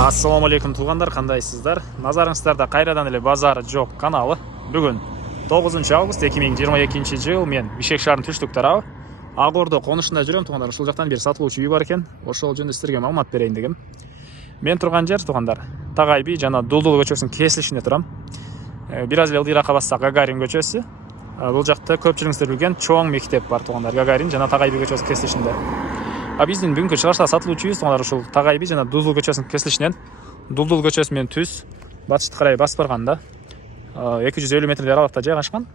Ассаламу алейкум туугандар, кандайсыздар? Назарыңыздарда кайрадан эле базары жок каналы. Бүгүн 9 август 2022 жыл. Мен Бишкек шаарынын түштүк тарабы Ак Ордо конушунда жүрөм туугандар. Ушул жактан бир сатылуучу үй бар экен. Ошол жөнүндө силерге маалымат берейин дегем. Мен турган жер туугандар Tagay би жана Дулдул көчөсүнүн кесилишинде турам. Бир аз эле ылдыйраакка бассак Гагарин көчөсү. Бул жакта көпчүлүгүңүздөр билген чоң мектеп бар туугандар. Гагарин жана Tagay би көчөсү кесилишинде. Биздин бүгүнкү чыгарышта сатылуучу үйүбүз туугандар ушул Tagay би жана Дулдул көчөсүнүн кесилишинен Дулдул көчөсү менен түз батышты карай басып барганда 250 метрдей аралыкта жайгашкан.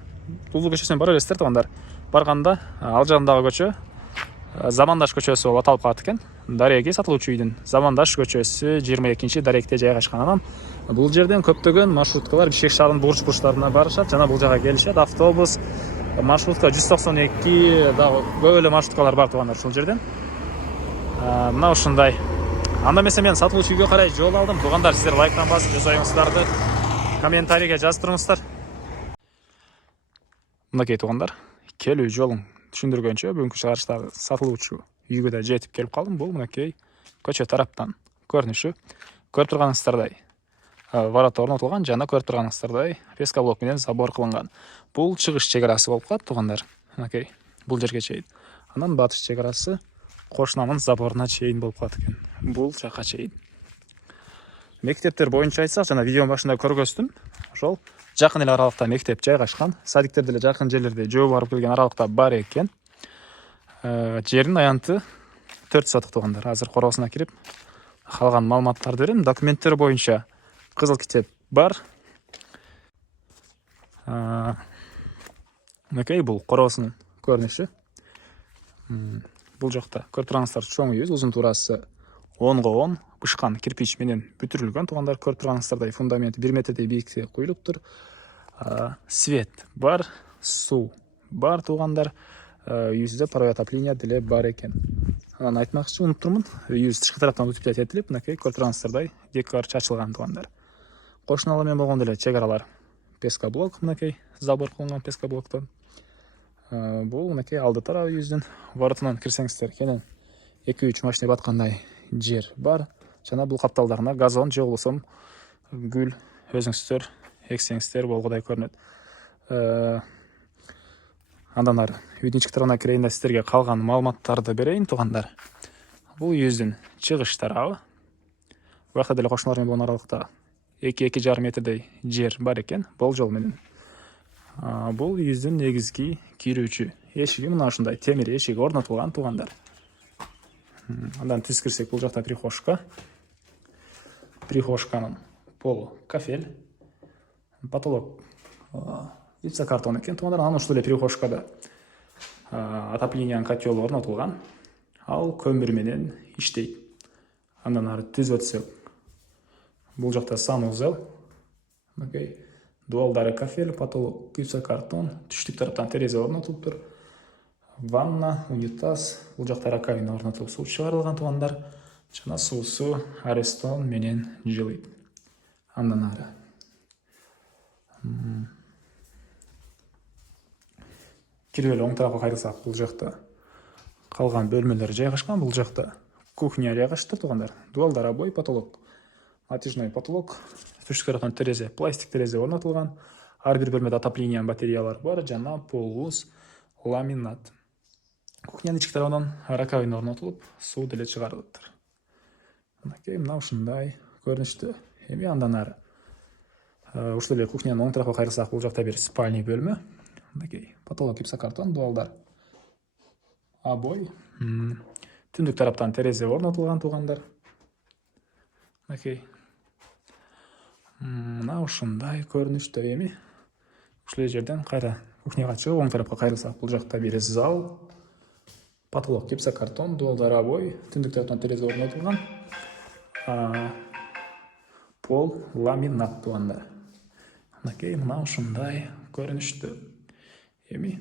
Дулдул көчөсүнөн бара бересиздер туугандар. Барганда ал жагындагы көчө Замандаш көчөсү болуп аталып калат экен. Дареги сатылуучу үйдүн Замандаш көчөсү 22 даректе жайгашкан. Анан бул жерден көптөгөн маршруткалар Бишкек шаарынын бурчтарына барышат жана бул жага келишет. Автобус, маршрутка 192 дагы көп эле маршруткалар бар туугандар ушул жерден. Мына ушундай. Анда эмесе мен сатылуучу үйгө карай жол алдым. Туугандар, сиздер лайктан басып, өз оюңуздарды комментарийге жазып туруңуздар. Мынакей туугандар, келүү жолун түшүндүргөнчө бүгүнкү чыгарыштагы сатылуучу үйгө да жетип келип калдым. Бул мынакей көчө тараптан көрүнүшү. Көрүп турганыңыздардай ворота орнотулган жана көрүп турганыңыздардай пескоблок менен забор кылынган. Бул чыгыш чек арасы болуп калат туугандар. Мынакей бул жерге чейин. Анан батыш чек арасы Кошунамын заборуна чейин болуп калат экен. Бул жака чейин. Мектептер боюнча айтсак, жана видеонун башында көргөздүм. Ошол жакын эле аралыкта мектеп жайгашкан. Садиктер деле жакын жерлерде жөө барып келген аралыкта бар экен. Жердин аянты 4 соток туугандар. Азыр короосуна кирип, калган маалыматтарды берем. Документтер боюнча кызыл китеп бар. Мынакей бул короосунун көрүнүшү. Бул жакта көрүп турганыңыздар чоң үйүбүз, узун туурасы 10 га 10, бышкан кирпич менен бүтүрүлгөн туугандар. Көрүп турганыңыздардай фундаменти 1 метрдей бийиктикте куюлуптур. Свет бар, суу бар туугандар. Үйүбүздө паровой отопление деле бар экен. Анан айтмакчы унуттурмун, үйүбүз тышкы тараптан утеплять этилип, мынакей көрүп турганыңыздардай декор чачылган туугандар. Кошуналар менен болгондо эле чек аралар пескоблок, мынакей забор кылынган пескоблоктон. Бул мынакей алды тарабы үйүбүздүн воротунан кирсеңиздер кенен 2-3 машина баткандай жер бар. Жана бул капталдарына газон же болбосо гүл өзүңүздөр эксеңиздер болгодай көрүнөт. Андан ары үйдүн ички тарабына кирейин да сиздерге калган маалыматтарды берейин туугандар. Бул үйүбүздүн чыгыш тарабы. Бул жакта деле кошуналар менен болгон аралыкта 2-2,5 метрдей жер бар экен, болжол менен. Бул үйүбүздүн негизги кирүүчү эшиги, мына ушундай темир эшик орнотулган туугандар. Андан тез кирсек, бул жакта прихожка. Прихожканын полу кафель. Потолок гипсокартон экен туугандар. Анан ушул эле прихожкада отоплениянын котелу орнотулган. Ал көмүр менен иштейт. Андан ары тез өтсөк, бул жакта санузел. Мынакей дуалдары кафель, потолок гипсокартон, түштүк тараптан терезе орнотулуптур. Ванна, унитаз, бул жакта раковина орнотулуп суу чыгарылган туугандар. Жана суусу Аристон менен жылыйт. Андан ары кирип эле оң тарапка кайрылсак, бул жакта калган бөлмөлөр жайгашкан. Бул жакта кухня жайгаштыр туугандар. Дуалдар обой, потолок натяжной потолок, түштүк тараптан терезе, пластик терезе орнотулган. Ар бир бөлмөдө отоплениянын батареялары бар жана полуз ламинат. Кухнянын ички тарабынан раковина орнотулуп, суу деле чыгарылыптыр. Мынакей мына ушундай көрүнүштө. Эми андан ары ушул эле кухнянын оң тарапка кайрылсак, бул жакта бир спальный бөлмө. Мынакей потолок гипсокартон, дуалдар обой. Түндүк тараптан терезе орнотулган туугандар. Мынакей мына ушундай көрүнүштө. Эми ушул жерден кайра кухняга чыгып оң тарапка кайрылсак, бул жакта бир зал. Потолок гипсокартон, дуалдар обой, түндүк тараптан терезе орнотулган. Пол ламинат туугандар. Мынакей мына ушундай көрүнүштө. Эми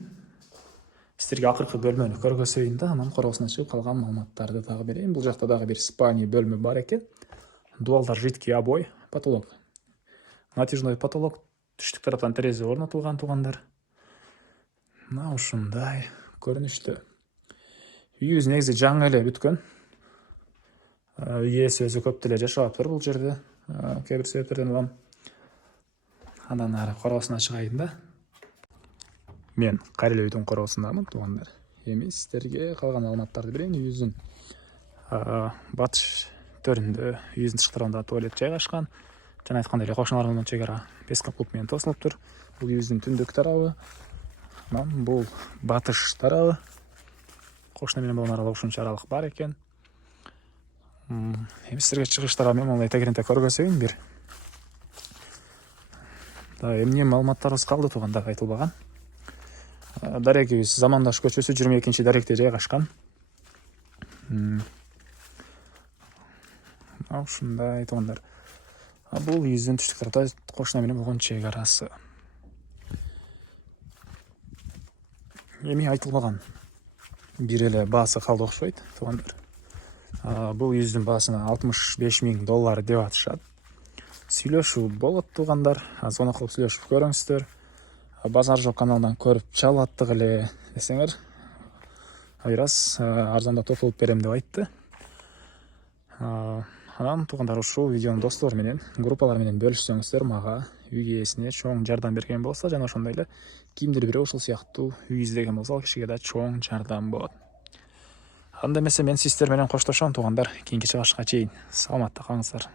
сиздерге акыркы бөлмөнү көргөзөйүн да, анан короосуна чыгып калган маалыматтарды дагы берейин. Бул жакта дагы бир спальный бөлмө бар экен. Дуалдар жидкий обой, потолок натяжной потолок, түштүк тараптан терезе орнотулган туугандар. Мына ушундай көрүнүштө. Үйүбүз негизи жаңы эле бүткөн. үй ээси өзү көп деле жашабаптыр бул жерде. Кээ бир себептерден улам. Андан ары короосуна чыгайын да. Мен Карел үйдүн короосундамын, туугандар. Эми сиздерге калган маалыматтарды берейин. Үйүбүздүн батыш төрүндө, үйүбүздүн тышкы тарабында туалет жайгашкан. Жана айткандай эле кошуналар менен чек ара песка клуб менен тосулуптур. Бул үйүбүздүн түндүк тарабы. Анан бул батыш тарабы. Кошуна менен болгон аралык ушунча аралык бар экен. Эми сиздерге чыгыштар мен мондай тегеренте көргөзөйүн бир. Эмне маалыматтарыбыз калды туугандар айтылбаган. Дарегибиз Замандаш көчөсү 22 даректе жайгашкан. Ушундай туугандар. Бул үйүбүздүн түштүк тарапта кошуна менен болгон чек арасы. Эми айтылбаган бир эле баасы калды окшойт туугандар. Бул үйүбүздүн баасына $65,000 деп атышат. Сүйлөшүү болот туугандар. Звонок кылып сүйлөшүп көрүңүздөр. Базар жок каналынан көрүп чалаттык эле десеңер, бир аз арзандатып болуп берем деп айтты. Анан туугандар ушул видеону достор менен, группалар менен бөлүшсөңүздөр, мага үй ээсине чоң жардам берген болсо, жана ошондой эле кимдир бирөө ушул сыяктуу үй издеген болсо, ал кишиге да чоң жардам болот. Анда эмесе мен сиздер менен коштошом туугандар. Кийинки чыгышка чейин саламатта калыңыздар.